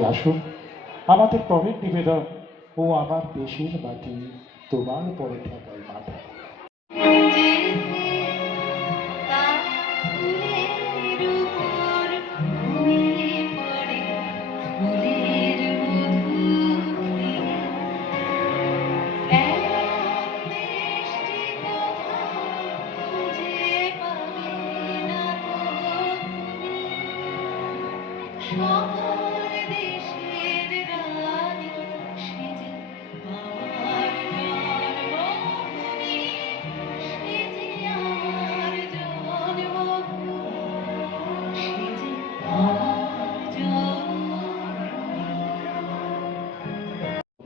তাই আসুন, আমাদের পরের নিবেদন, ও আমার দেশের মাটি, তোমার পরে ঠেকাই মাথা।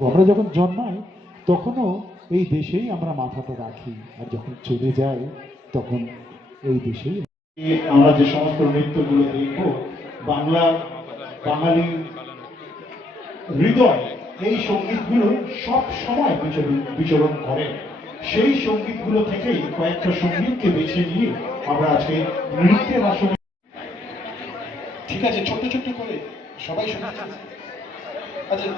আমরা যখন জন্মাই তখনও এই দেশেই আমরা মাথাটা রাখি, আর যখন চলে যাই তখন এই দেশেই আমরা যে সমস্ত নৃত্যগুলো দেখব, বাঙালির হৃদয় এই সঙ্গীতগুলো সব সময় বিচরণ করে। সেই সঙ্গীতগুলো থেকেই কয়েকটা সঙ্গীতকে বেছে নিয়ে আমরা আজকে নৃত্যের আসলে, ঠিক আছে, ছোট্ট ছোট্ট করে সবাই শুনতে। আচ্ছা,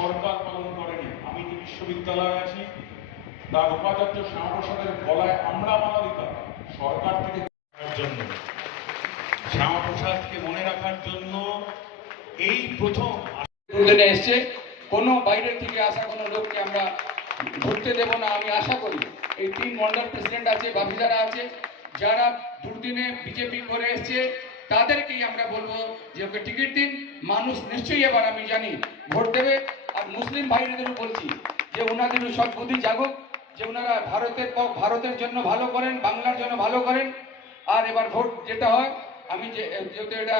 সরকার পালন করেনি। আমি যে বিশ্ববিদ্যালয়ে আছি তার উপাচার্য শ্যামাপ্রসাদের গলায় আমরা মালা দিতাম সরকার থেকে জন্য, শ্যামাপ্রসাদকে মনে রাখার জন্য। এই প্রথম এসছে, কোনো বাইরে থেকে আসা কোনো লোককে আমরা ঢুকতে দেব না, আমি আশা করি এই 3 মন্ডল প্রেসিডেন্ট আছে, বাফিদারা আছে, যারা দুর্দিনে বিজেপি করে এসছে, তাদেরকেই আমরা বলবো যে ওকে টিকিট দিন। মানুষ নিশ্চয়ই এবার আমি জানি ভোট দেবে। আর মুসলিম ভাইদেরও বলছি যে ওনাদেরও সব বুদ্ধি জাগুক, যে ওনারা ভারতের জন্য ভালো করেন, বাংলার জন্য ভালো করেন। আর এবার ভোট যেটা হয়, আমি যেহেতু এটা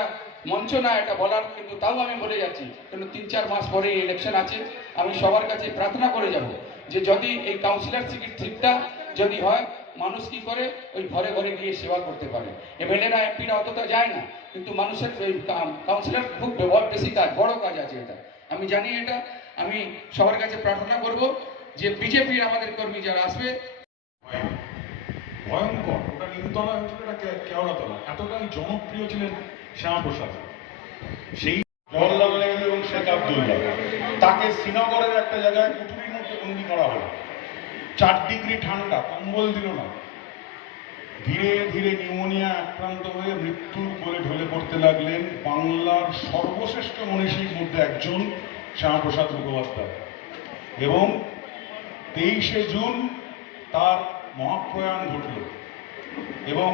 মঞ্চ না এটা বলার, কিন্তু তাও আমি বলে যাচ্ছি, কিন্তু 3-4 মাস পরে ইলেকশন আছে। আমি সবার কাছে প্রার্থনা করে যাব যে যদি এই কাউন্সিলর সিটটা যদি হয়, মানুষ কি করে ওই ঘরে ঘরে গিয়ে সেবা করতে পারে। এমএলএরা এমপিরা অতটা যায় না, কিন্তু মানুষের ওই কাউন্সিলর খুব বেশি কাজ, বড় কাজ আছে এটা। আমি জানি এটা। আমি সবার কাছে প্রার্থনা করব যে বিজেপির আমাদের কর্মী যারা আসবে, ভয়ঙ্কর, ওটা নিমতলা হয়েছিল, এটা কেওড়াতলা, এতটাই জনপ্রিয় ছিলেন শ্যামাপ্রসাদ। সেই জওহরলাল নেহরু এবং শেখ আবদুল্লাহ, তাকে শ্রীনগরের একটা জায়গায় কুঠুরির মধ্যে বন্দি করা হলো। 4 ডিগ্রি ঠান্ডা, কম্বল দিল না। ধীরে ধীরে নিউমোনিয়া আক্রান্ত হয়ে মৃত্যুর কোলে ঢলে পড়তে লাগলেন বাংলার সর্বশ্রেষ্ঠ মনীষীর মধ্যে একজন, শ্যামাপ্রসাদ মুখোপাধ্যায়। এবং 23শে জুন তার মহাপ্রয়াণ ঘটল। এবং